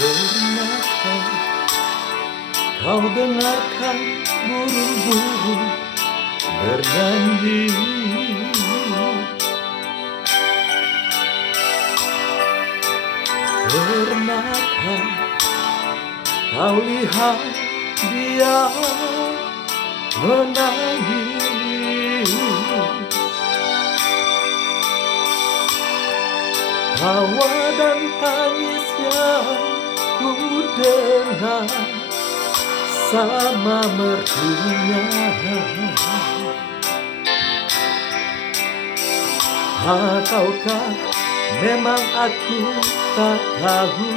Pernahkah kau dengarkan burung-burung bernyanyi? Pernahkah kau lihat dia menangis? Tawa dan tangis yang ku dengar sama merdunya. Ataukah memang aku tak tahu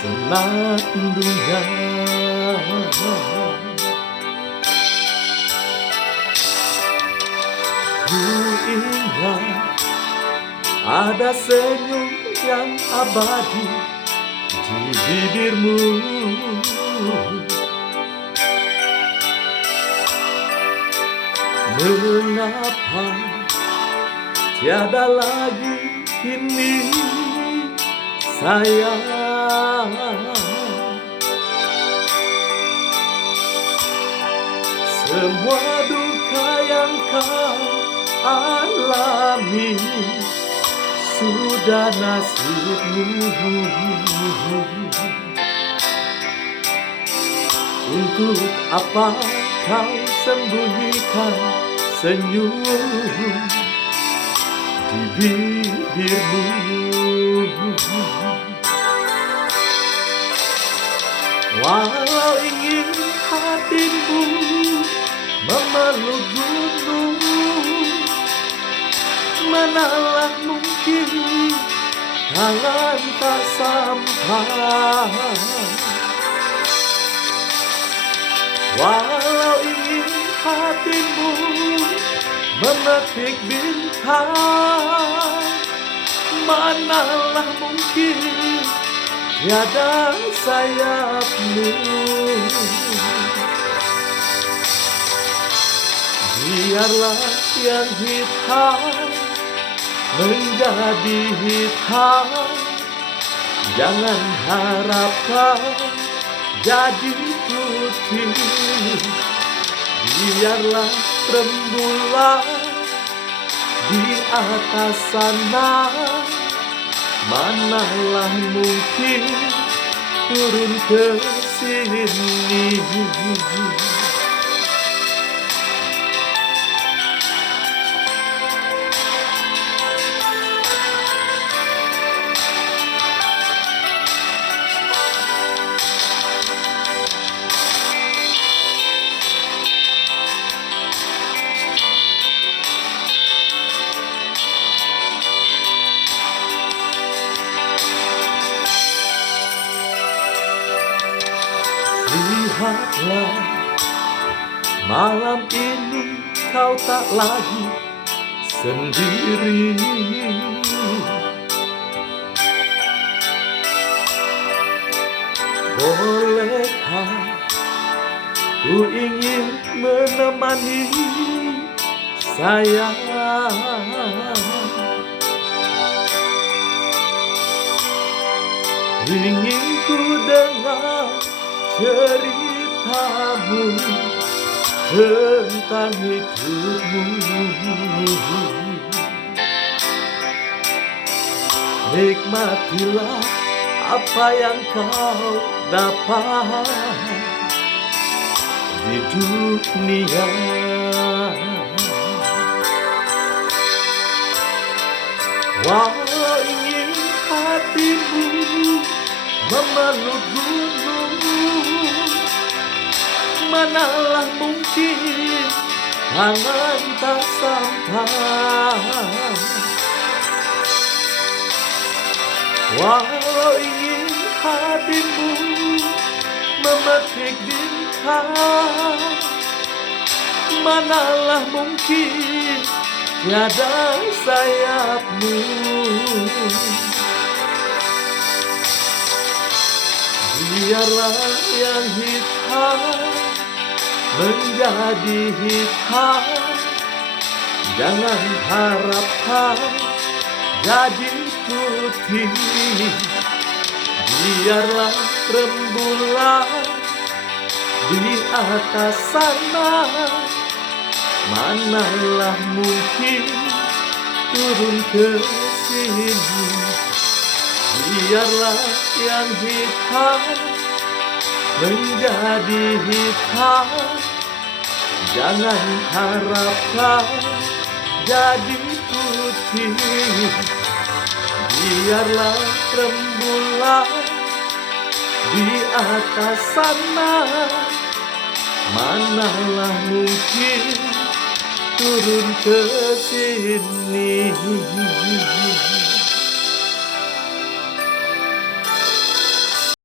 senandungnya? Ku ingat ada senyum yang abadi di bibirmu. Mengapa tiada lagi kini sayang? Semua duka yang kau alami sudah nasibmu. Untuk apa kau sembunyikan senyum di bibirmu? Walau ingin hatimu memeluk gunung, manalah mungkin tangan tak sampai. Walau ingin hatimu memetik bintang, manalah mungkin tiada sayapmu. Biarlah yang hitam menjadi hitam, jangan harapkan jadi putih. Biarlah rembulan di atas sana, manalah mungkin turun ke sini. Lihatlah, malam ini kau tak lagi sendiri. Bolehkah ku ingin menemani sayang? Ingin ku dengar ceritamu tentang hidupmu. Nikmatilah apa yang kau dapat di dunia. Walau ingin hatimu memeluk gunung, manalah mungkin tangan tak sampai. Walau ingin hatimu memetik bintang, manalah mungkin tiada sayapmu. Biarlah yang hitam menjadi hitam, jangan harapkan jadi putih. Biarlah rembulan di atas sana, manalah mungkin turun ke sini. Biarlah yang hitam menjadi hitam, jangan harapkan jadi putih. Biarlah rembulan di atas sana, manalah mungkin turun ke sini.